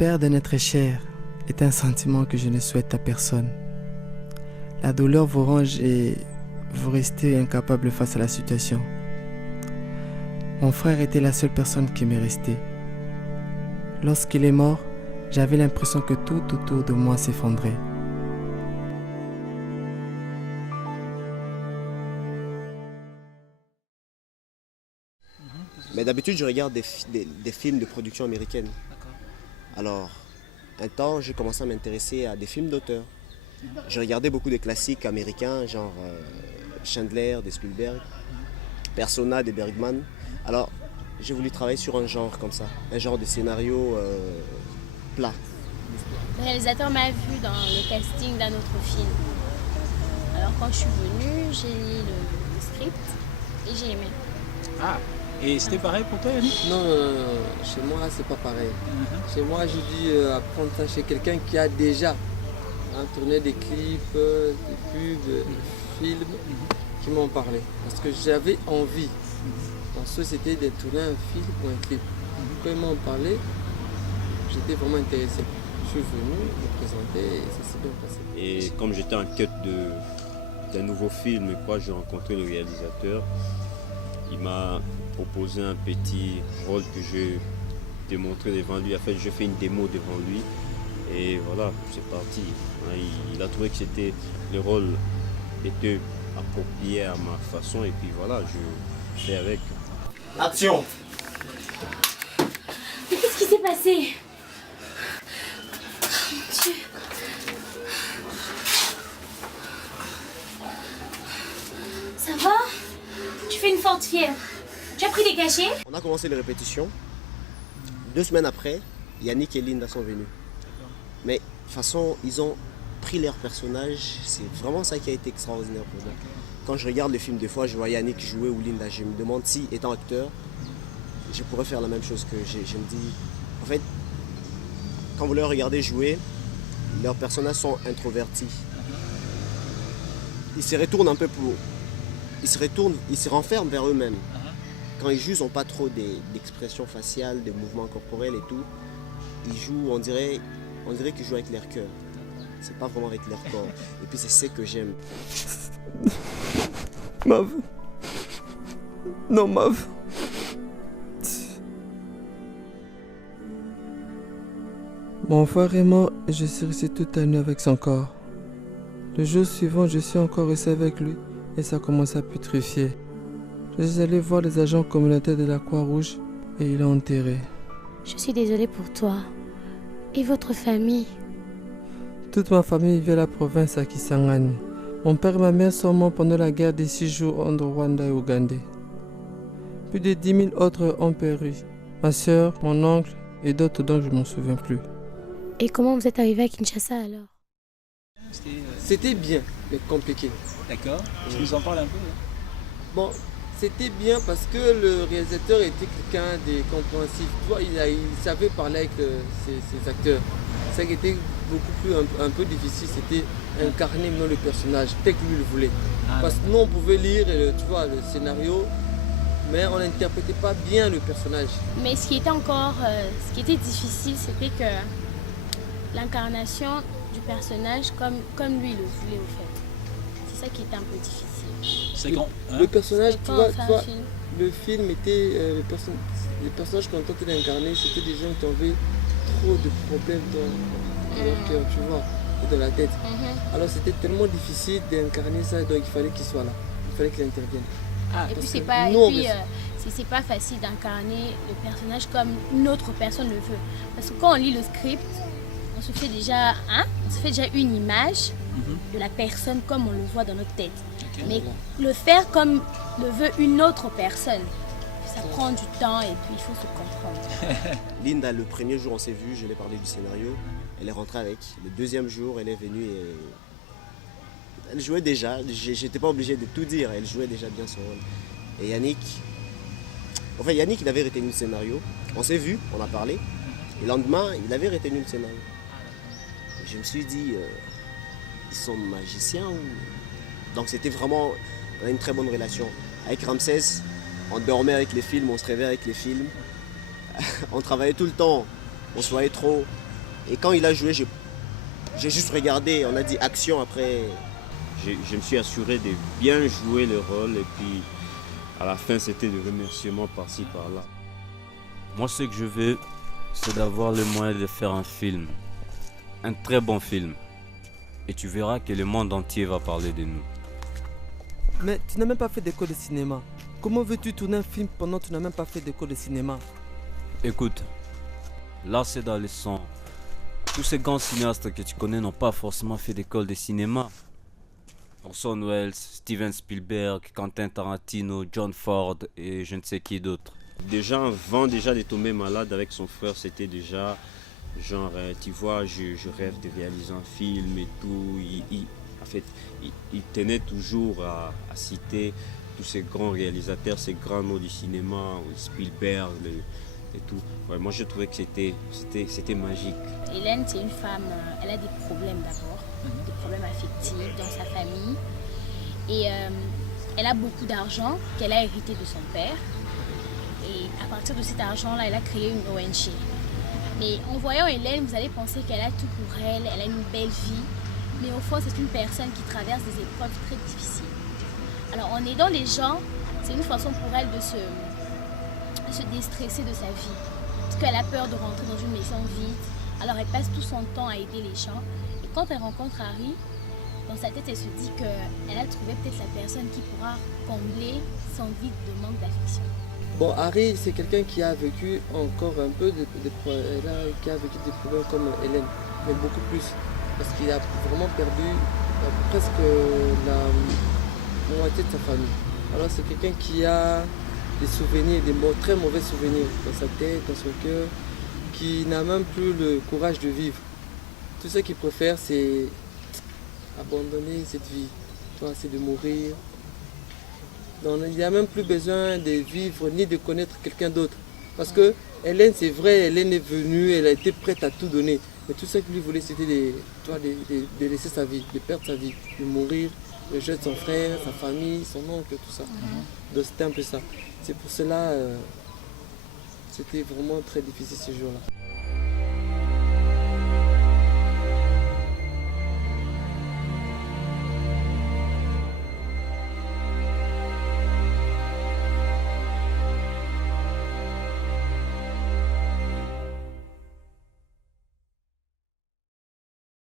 perdre un être cher est un sentiment que je ne souhaite à personne. La douleur vous ronge et vous restez incapable face à la situation. Mon frère était la seule personne qui m'est restée. Lorsqu'il est mort, j'avais l'impression que tout autour de moi s'effondrait. Mais d'habitude, je regarde des films de production américaine. Alors, un temps, j'ai commencé à m'intéresser à des films d'auteur. Je regardais beaucoup de classiques américains, genre Chandler de Spielberg, Persona de Bergman. Alors, j'ai voulu travailler sur un genre comme ça, un genre de scénario plat. Le réalisateur m'a vu dans le casting d'un autre film. Alors quand je suis venue, j'ai lu le script et j'ai aimé. Ah, et c'était pareil pour toi, Yannick? Non, chez moi, c'est pas pareil. Chez moi, j'ai dû apprendre ça chez quelqu'un qui a déjà tourné des clips, des pubs, des films qui m'ont parlé. Parce que j'avais envie, en société, de tourner un film ou un clip. Quand ils m'ont parlé, j'étais vraiment intéressé. Je suis venu me présenter et ça s'est bien passé. Et comme j'étais en quête d'un nouveau film, j'ai rencontré le réalisateur. Il m'a proposé un petit rôle que je démontrais devant lui. En fait, je fais une démo devant lui. Et voilà, c'est parti. Il a trouvé que le rôle était approprié à ma façon. Et puis voilà, je fais avec. Action! Mais qu'est-ce qui s'est passé? Dieu. Ça va? Tu fais une forte fièvre. Tu as pris des cachets? On a commencé les répétitions. 2 semaines après, Yannick et Linda sont venus. Mais de toute façon, ils ont pris leur personnage. C'est vraiment ça qui a été extraordinaire pour moi. Quand je regarde le film, des fois, je vois Yannick jouer ou Linda. Je me demande si, étant acteur, je pourrais faire la même chose que je me dis. En fait, quand vous les regardez jouer, leurs personnages sont introvertis. Ils se retournent un peu pour... Ils se renferment vers eux-mêmes. Quand ils jouent, ils n'ont pas trop d'expressions faciales, de mouvements corporels et tout. Ils jouent, on dirait qu'ils jouent avec leur cœur. C'est pas vraiment avec leur corps. Et puis c'est ce que j'aime. Mav. Non, Mav. Mon frère est mort et je suis resté toute la nuit avec son corps. Le jour suivant, je suis encore resté avec lui et ça commence à putréfier. Je suis allé voir les agents communautaires de la Croix-Rouge et ils l'ont enterré. Je suis désolée pour toi. Et votre famille? Toute ma famille vit à la province à Kisangani. Mon père et ma mère sont morts pendant la guerre des 6 jours entre Rwanda et Ouganda. Plus de 10 000 autres ont péri. Ma soeur, mon oncle et d'autres dont je ne m'en souviens plus. Et comment vous êtes arrivé à Kinshasa alors? C'était bien, mais compliqué. D'accord, tu nous en parles un peu? Bon, c'était bien parce que le réalisateur était quelqu'un de compréhensif. Tu vois, il savait parler avec ses acteurs. Ça qui était beaucoup plus un peu difficile, c'était incarner maintenant le personnage tel que lui le voulait. Parce que nous, on pouvait lire tu vois, le scénario, mais on n'interprétait pas bien le personnage. Mais ce qui était difficile, c'était que l'incarnation du personnage comme lui le voulait au fait. C'est ça qui était un peu difficile. C'est quand le personnage, tu vois, film. le film était... les personnages qu'on tentait d'incarner, c'était des gens qui avaient trop de problèmes dans leur cœur, tu vois, et dans la tête. Alors c'était tellement difficile d'incarner ça, donc il fallait qu'il soit là. Il fallait qu'il intervienne. Et puis c'est pas facile d'incarner le personnage comme une autre personne le veut. Parce que quand on lit le script, on se fait déjà une image de la personne comme on le voit dans notre tête. Okay. Mais le faire comme le veut une autre personne, ça prend du temps et puis il faut se comprendre. Linda, le premier jour on s'est vu, je lui ai parlé du scénario, elle est rentrée avec. Le deuxième jour, elle est venue et elle jouait déjà, j'étais pas obligé de tout dire, elle jouait déjà bien son rôle. Et Yannick, il avait retenu le scénario, on s'est vu, on a parlé, et le lendemain, il avait retenu le scénario. Je me suis dit, ils sont magiciens ou... Donc c'était vraiment, on a une très bonne relation. Avec Ramsès, on dormait avec les films, on se réveillait avec les films. On travaillait tout le temps, on se voyait trop. Et quand il a joué, j'ai juste regardé, on a dit action après. Je me suis assuré de bien jouer le rôle et puis à la fin c'était des remerciements par-ci par-là. Moi ce que je veux, c'est d'avoir le moyen de faire un film. Un très bon film. Et tu verras que le monde entier va parler de nous. Mais tu n'as même pas fait d'école de cinéma. Comment veux-tu tourner un film pendant que tu n'as même pas fait d'école de cinéma? Écoute, là c'est dans le sang. Tous ces grands cinéastes que tu connais n'ont pas forcément fait d'école de cinéma. Orson Welles, Steven Spielberg, Quentin Tarantino, John Ford et je ne sais qui d'autre. Déjà avant de tomber malade avec son frère, c'était déjà genre, tu vois, je rêve de réaliser un film et tout. Il tenait toujours à citer tous ces grands réalisateurs, ces grands noms du cinéma, Spielberg et tout. Ouais, moi je trouvais que c'était magique. Hélène, c'est une femme, elle a des problèmes d'abord, des problèmes affectifs dans sa famille. Et elle a beaucoup d'argent qu'elle a hérité de son père. Et à partir de cet argent-là, elle a créé une ONG. Mais en voyant Hélène, vous allez penser qu'elle a tout pour elle, elle a une belle vie. Mais au fond, c'est une personne qui traverse des épreuves très difficiles. Alors en aidant les gens, c'est une façon pour elle de se déstresser de sa vie. Parce qu'elle a peur de rentrer dans une maison vide. Alors elle passe tout son temps à aider les gens. Et quand elle rencontre Harry, dans sa tête, elle se dit qu'elle a trouvé peut-être la personne qui pourra combler son vide de manque d'affection. Bon, Harry, c'est quelqu'un qui a vécu encore un peu qui a vécu des problèmes comme Hélène, mais beaucoup plus. Parce qu'il a vraiment perdu presque la moitié de sa famille. Alors c'est quelqu'un qui a des souvenirs, très mauvais souvenirs dans sa tête, dans son cœur, qui n'a même plus le courage de vivre. Tout ce qu'il préfère, c'est abandonner cette vie. C'est de mourir. Donc, il n'y a même plus besoin de vivre ni de connaître quelqu'un d'autre. Parce que Hélène, c'est vrai, Hélène est venue, elle a été prête à tout donner. Mais tout ce qu'il lui voulait, c'était de laisser sa vie, de perdre sa vie, de mourir, le jeu de son frère, sa famille, son oncle, tout ça. Donc c'était un peu ça. C'est pour cela, c'était vraiment très difficile ce jour-là.